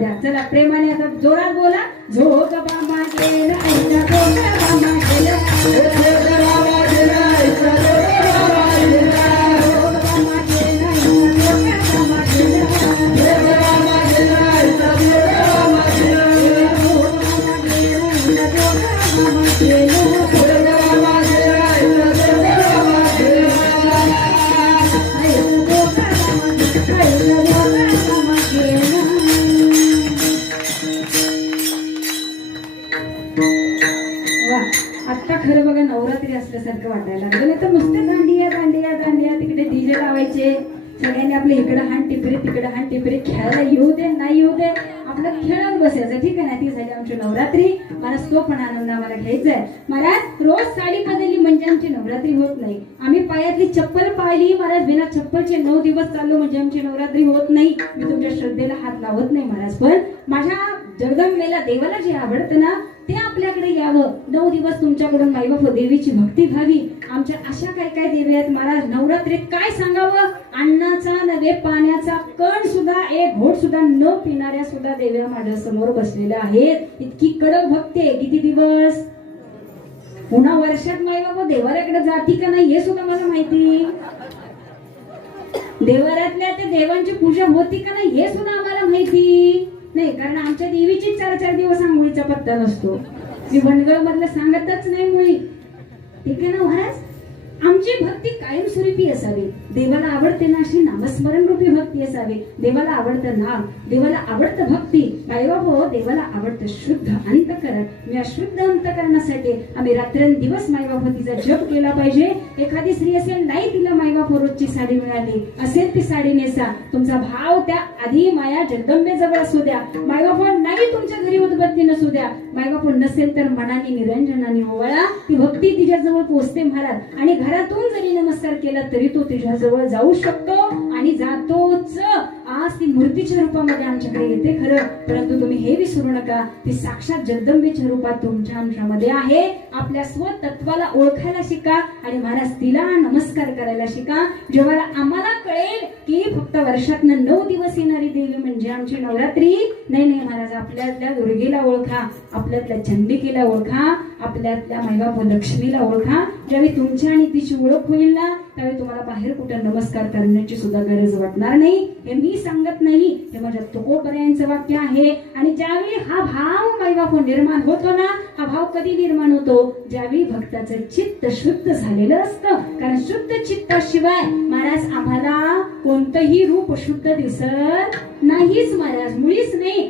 चला प्रेमाने आता जोरात बोला. झोक बामा गेला ऐसा झोक बामा गेला, झोक बामा गेला ऐसा झोक बामा गेला, झोक बामा गेला ऐसा झोक बामा गेला, झोक बामा गेला ऐसा झोक बामा गेला, झोक बामा गेला ऐसा झोक बामा गेला, झोक बामा गेला ऐसा झोक बामा गेला, ऐसा झोक बामा गेला. आता खरं बघा नवरात्री असल्यासारखं वाटायला लागलं. नाही तर नुसते दांडिया दांडिया दांडिया तिकडे डीजे लावायचे, सगळ्यांनी आपले इकडं हाण टिपरे तिकडं हाण टिपरे, खेळायला येऊ दे नाही येऊ दे आपलं खेळत बसायचं. ठीक आहे ना, ती झाली आमची नवरात्री. महाराज तो पण आनंद आम्हाला घ्यायचा आहे. महाराज रोज साडी बदलली म्हणजे आमची नवरात्री होत नाही. आम्ही पायातली चप्पल पाहिली महाराज, बिना चप्पलचे 9 दिवस चाललो म्हणजे आमची नवरात्री होत नाही. मी तुमच्या श्रद्धेला हात लावत नाही महाराज, पण माझ्या जगदंबेला देवाला जे आवडतं ना ते आपल्याकडे यावं. 9 दिवस तुमच्याकडून माईबाप देवीची भक्ती व्हावी. आमच्या अशा काय काय देवी आहेत महाराज. नवरात्रीत काय सांगावं, अन्नाचा नव्हे पाण्याचा कण सुद्धा एक घोट सुद्धा न पिणाऱ्या सुद्धा देव्या माझ्या समोर बसलेल्या आहेत. इतकी कडक भक्ती आहे. किती दिवस पुन्हा वर्षात माईबाप देवाऱ्याकडे जाती का नाही हे सुद्धा मला माहिती. देवाऱ्यातल्या त्या देवांची पूजा होती का नाही हे सुद्धा आम्हाला माहिती नाही, कारण आमच्या देवीची 4-4 दिवस आंघोळीचा पत्ता नसतो. मी भंडगळ मधलं सांगतच नाही मुळी. ठीक आहे ना महाराज, आमची भक्ती कायमस्वरूपी असावी. देवाला आवडते ना अशी नामस्मरण रूपी भक्ती असावी. देवाला आवडतं नाम, देवाला आवडतं भक्ती. मायबाप देवाला आवडतं शुद्ध अंतकरण. मी अशुद्ध अंतकरणासाठी आम्ही रात्रंदिवस मायबाप तिचा जप केला पाहिजे. एखादी स्त्री असेल नाही तिला मायबाप रोजची साडी मिळाली असेल ती साडी नेसा. तुमचा भाव त्या आधी माया जगदंबेजवळ असू द्या. मायबाप नाही तुमच्या घरी उदबत्ती नसू द्या. मायबाप नसेल तर मनाने निरंजनाने ओवाळा. ती भक्ती तिच्याजवळ पोहोचते महाराज. आणि घरातून जरी नमस्कार केला तरी तो तिच्याजवळ जाऊ शकतो आणि जातोच. आज ती मूर्तीच्या रूपामध्ये आमच्याकडे येते खरं, परंतु तुम्ही हे विसरू नका ती साक्षात जगदंबेच्या रूपात तुमच्या आमच्यामध्ये आहे. आपल्या स्वतत्वाला ओळखायला शिका आणि महाराज तिला नमस्कार करायला शिका. जेव्हा आम्हाला कळेल की फक्त वर्षातनं 9 दिवस येणारी देवी म्हणजे आमची नवरात्री नाही. नाही महाराज, आपल्यातल्या दुर्गेला ओळखा, आपल्यातल्या चंडिकेला ओळखा, आपल्यातल्या मायबाप लक्ष्मीला ओळखा. ज्यावेळी तुमच्या आणि तिची ओळख होईल ना त्यावेळी तुम्हाला बाहेर कुठं नमस्कार करण्याची सुद्धा गरज वाटणार नाही. हे मी सांगत नाही, हे माझ्या तुकोबऱ्यांचं वाक्य आहे. आणि ज्यावेळी हा भाव मायबाप निर्माण होतो ना, हा भाव कधी निर्माण होतो ज्यावेळी भक्ताचं चित्त शुद्ध झालेलं असतं. कारण शुद्ध चित्ताशिवाय महाराज आम्हाला कोणतंही रूप शुद्ध दिसत नाहीच महाराज, मुळीच नाही.